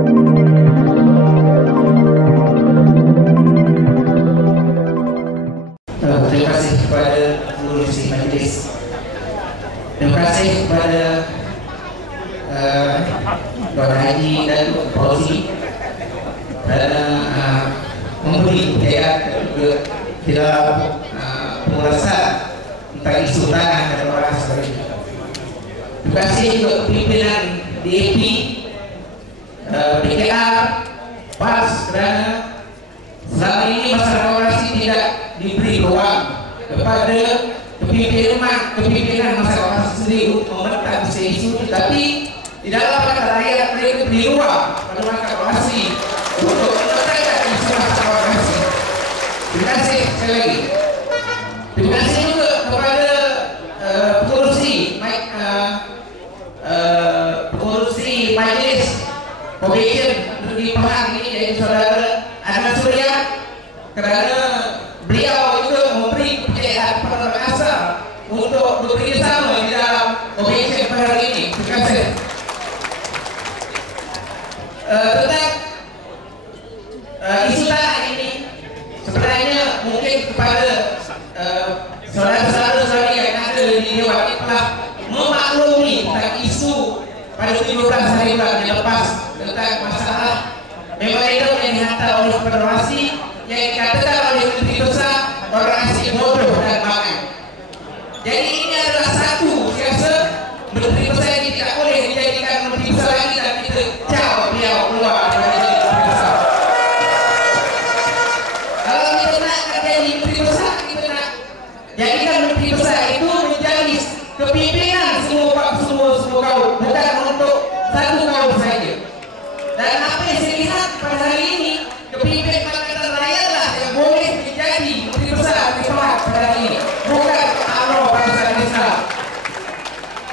Terima kasih kepada pengurusi majlis. Terima kasih kepada Tuan Haji dan Fauzi kerana memberi kepercayaan dan juga dalam pengurasan tentang isu tanah dan orang asli. Terima kasih juga pimpinan DAP, PKR, PAS kerana selama ini masalah orasi tidak diberi ruang kepada kepimpinan masyarakat orasi sendiri untuk membentang isu, tetapi di dalam kata rakyat mereka diberi ruang pada masyarakat orasi untuk membentangkan isu masyarakat orasi. Terima kasih sekali lagi. Terima kasih juga kepada pengurusi majlis probation di Pahang ini, yaitu saudara Ahmad Surya, kerana beliau juga memberi kepercayaan kepada orang asal untuk bekerjasama di dalam probation pada hari ini. Terima kasih. Tentang isu tanah ini, sebenarnya mungkin kepada saudara-saudara yang ada di Dewan ini telah memaklumi tentang isu pada 17 hari bulan yang lepas tentang masalah memorandum yang dihantar oleh Federasi yang dikatakan oleh Menteri Besar orasi bodoh dan bangan. Jadi ini adalah satu siasat Menteri Besar ini tidak boleh dijadikan Menteri Besar lagi dan kita jauh beliau keluar dari Menteri Besar. Kalau kita nak jadi Menteri Besar, kita nak jadikan Menteri Besar itu menjadi kepimpinan semua kaum, bukan untuk satu kaum saja. Dan apa yang saya lihat pada hari ini, kepimpinan Pakatan Rakyat lah yang boleh menjadi Menteri Besar di Pahang pada hari ini, bukan Allah bangsa Islam.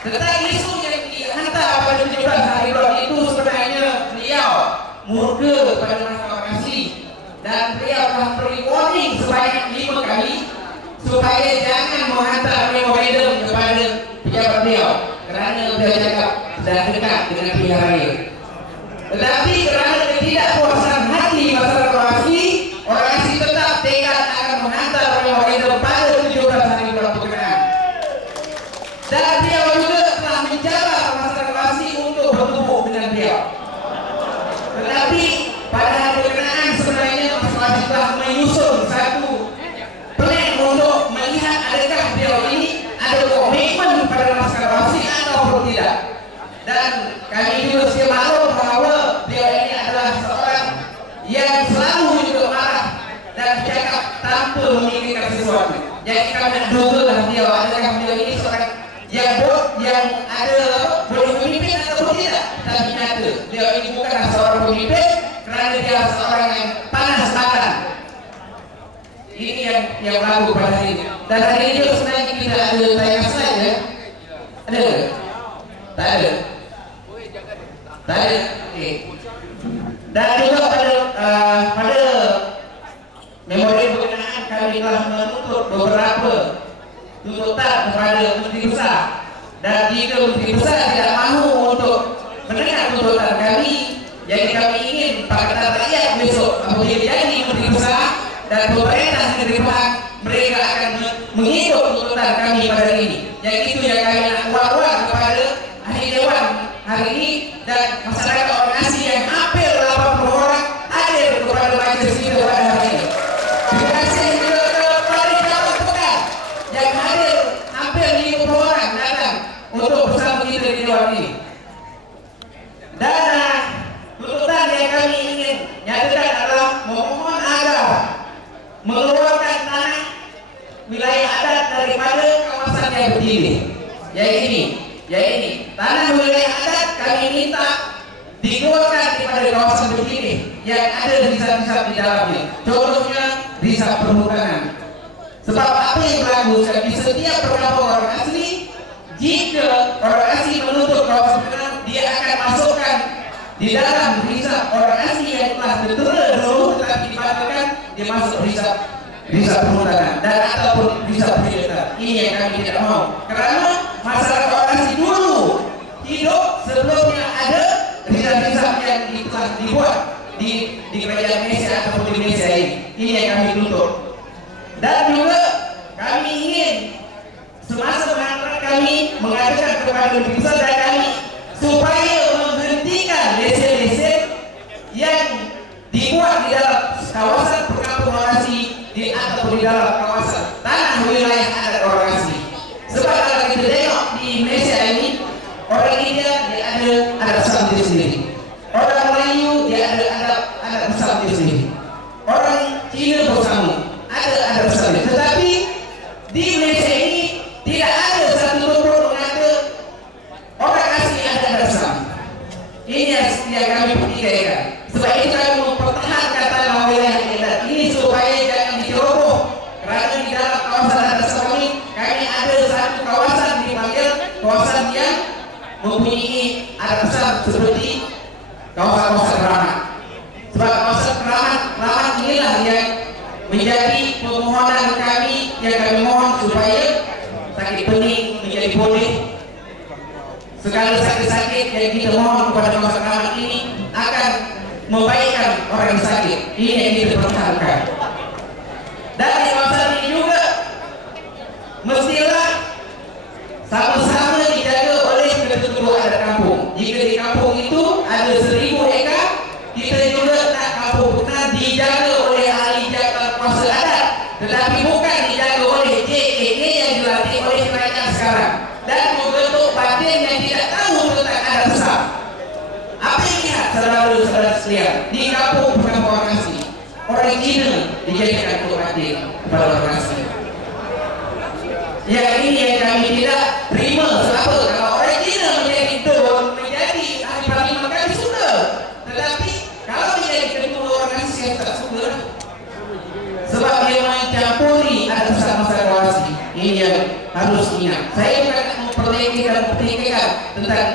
Tentang isu yang dihantar pada 17 hari bulan itu, sebenarnya beliau murka kepada masyarakat asli dan beliau telah beri warning sebanyak 5 kali supaya jangan menghantar memorandum kepada pejabat beliau, kerana beliau cakap sedang dekat dengan pihak raya. Tetapi kerana ketidakpuasan hati masyarakat orang asli tetap tekad akan menghantar memorandum pada 17 hari bulan berkenaan. Dan beliau juga telah menjaga masyarakat asli untuk bertemu dengan beliau. Tetapi pada hari berkenaan sebenarnya masyarakat asli telah menyusun satu plan untuk melihat adakah beliau ini ada komitmen pada masyarakat asli atau tidak. Dan kami juga siap maklum bahawa beliau ini adalah seorang yang selalu juga marah dan bercakap tanpa memikirkan sesuatu. Jadi kami nak dugalah beliau adakah beliau ini seorang yang ada boleh memimpin atau tidak. Tapi nyata beliau ini bukanlah seorang pemimpin kerana dia seorang yang panas badan. Ini yang berlaku pada hari ini. Dan hari ini juga sebenarnya kita ada tayangan slide ya. Ada? Tak ada. Tak ada. Okay. Dan juga pada memorandum berkenaan kami telah menuntut beberapa tuntutan kepada Menteri Besar. Dan jika Menteri Besar tidak mahu untuk mendengar tuntutan kami, jadi kami ingin Pakatan Rakyat besok apabila jadi Menteri Besar dan pemerintah negeri Pahang, mereka akan mengikut tuntutan kami pada hari ini. Yang itu yang kami nak war-war kepada ahli dewan hari ini dan masyarakat orang asli yang hampir 80 orang hadir kepada majlis kita pada hari ini. Terima kasih juga kepada Dewan Pekan yang hadir hampir 50 orang datang untuk bersama kita di dewan ini. Dan tuntutan yang kami ingin nyatakan adalah memohon agar mengeluarkan tanah wilayah adat daripada kawasan yang berdiri. Yaitu tanah wilayah adat kami minta dikeluarkan daripada kawasan berdiri yang ada risap-risap di dalamnya. Contohnya risap perhutanan. Sebab apa yang berlaku di setiap perkampungan orang asli, jika orang asli menuntut kawasan perhutanan, dia akan masukkan di dalam risap orang asli yang telah tertera dulu tetapi dibatalkan, dia masuk risap perhutanan dan ataupun risap perhutanan. Ini yang kami tidak mau, kerana masyarakat orang asli dulu hidup sebelumnya ada risap-risap yang telah dibuat di kerajaan Indonesia ataupun di Indonesia ini. Ini yang kami tuntut. Dan juga kami ingin semasa mengangkat kami mengatakan kepada Menteri Besar dan kami supaya menghentikan lesen-lesen yang dibuat di dalam kawasan perkampungan orasi ataupun di dalam kawasan tanah wilayah adat orang asli. Sebab kalau kita tengok di Malaysia ini, orang India dia ada adat besar dia sendiri, orang Melayu dia ada adat besar dia sendiri, orang Cina pun sama ada adat besar dia. Tetapi di Malaysia ini tidak ada satu tokoh mengata orang asli ada adat besar. Ini yang kami pikirkan. Sebab itu kami mempertahankan tanah wilayah adat ini supaya jangan diceroboh. Kerana di dalam kawasan adat besar kami ada satu kawasan dipanggil kawasan yang mempunyai adat besar seperti kawasan keramat. Sebab kawasan keramat inilah yang menjadi permohonan kami yang kami mohon supaya sakit pening menjadi pulih. Segala sakit-sakit yang kita mohon kepada kawasan keramat ini akan membaikkan orang yang sakit. Ini yang kita pertahankan. Dan di kawasan ini juga mestilah sama-sama dijaga oleh ketua adat kampung. Jika di kampung itu ada 1000 ekar, kita juga nak kampung kita dijaga oleh ahli jaga kuasa adat, tetapi bukan dijaga oleh JKK yang dilatih oleh kerajaan sekarang dan membentuk batin yang tidak tahu tentang adat besar. Apa yang lihat saudara-saudara sekalian di kampung perkampungan asli, orang Cina dijadikan ketua batin kepada orang asli. Yang ini yang kami tidak terima. Sebab kalau orang Cina menjadi ahli parlimen kami suka, tetapi kalau menjadi ketua orang asli yang tak suka, sebab dia mencampuri adat besar masyarakat asli. Ini yang harus ingat. Saya bukan mempertikaikan tentang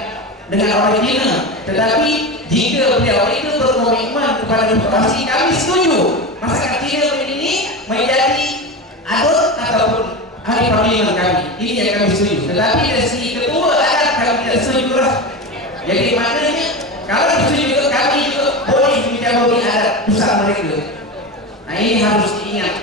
dengan orang Cina, tetapi jika beliau itu berkomitmen kepada demokrasi, kami setuju masyarakat Cina ini menjadi adut ataupun ahli parlimen kami. Ini yang kami setuju. Tetapi dari segi ketua adat kami tidak setuju lah. Jadi maknanya kalau setuju kami juga boleh mencampuri adat besar mereka. Nah ini harus diingat.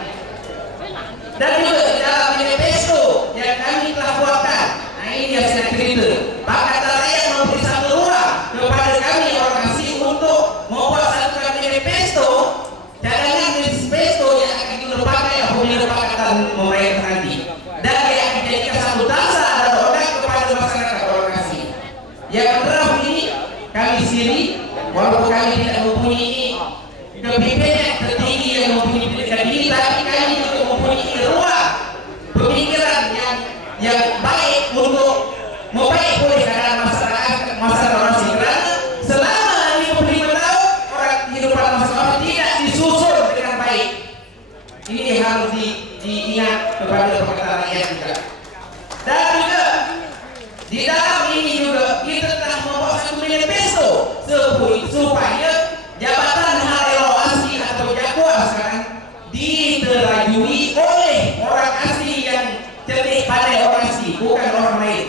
Dan juga di dalam manifesto yang kami telah buatkan. Nah ini yang saya cerita. Pakatan Rakyat memberi satu ruang kepada kami orang asing untuk membuat satu manifesto, cadangan manifesto yang akan kita pakai apabila Pakatan memerintah nanti. Dan yang akan dijadikan satu dasar dan organ kepada masyarakat orang asing. Yang draft ini kami sendiri, walaupun kami tidak mempunyai kepimpinan tertinggi yang mempunyai pendidikan tinggi, tapi kami juga mempunyai ruang pemikiran yang baik untuk memperbaiki keadaan masyarakat orang asing. Kerana selama 55 tahun orang kehidupan masyarakat tidak disusun dengan baik. Ini harus diingat kepada Pakatan Rakyat juga. Dan juga di dalam ini juga kita telah membuat satu manifesto supaya jabatan hal asli atau jaguar sekarang diterajui oleh orang asli yang cerdik pandai orang asli, bukan orang lain.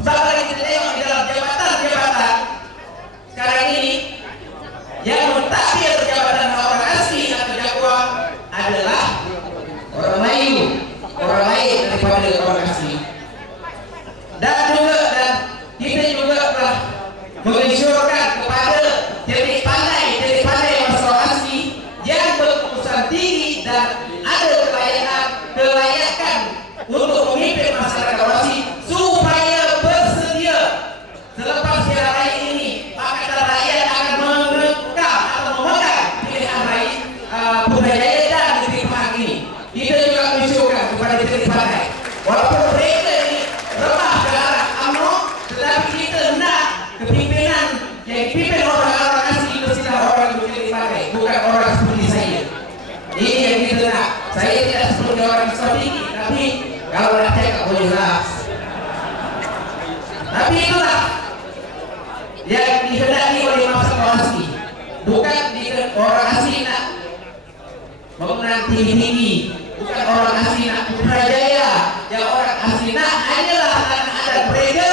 Sebab kalau kita tengok di dalam jabatan sekarang ini yang mentadbir jabatan orang asli atau jaguar adalah orang Melayu, orang lain daripada orang asli. Dan kita juga telah mengisyorkan kepada cerdik pandai masyarakat asli yang berkeputusan tinggi dan ada kelayakan untuk memimpin masyarakat asli supaya bersedia selepas pilihan raya ini Pakatan Rakyat akan mengekang atau memegang pilihan raya Putrajaya dan Negeri Pahang ini. Kita juga mengisyorkan kepada cerdik pandai, walaupun mereka ini lemah ke arah UMNO, tetapi kita nak kepimpinan yang dipimpin orang-orang asli itu mestilah orang cerdik pandai, bukan orang seperti saya. Ini yang kita nak. Saya tidak seperti orang seperti ini, tapi kalau nak cakap boleh lah. Tapi itulah yang dikehendaki oleh masyarakat asli. Bukan orang asli nak bangunan tinggi-tinggi, bukan orang asli nak Putrajaya. Yang orang asli nak hanyalah anak adat mereka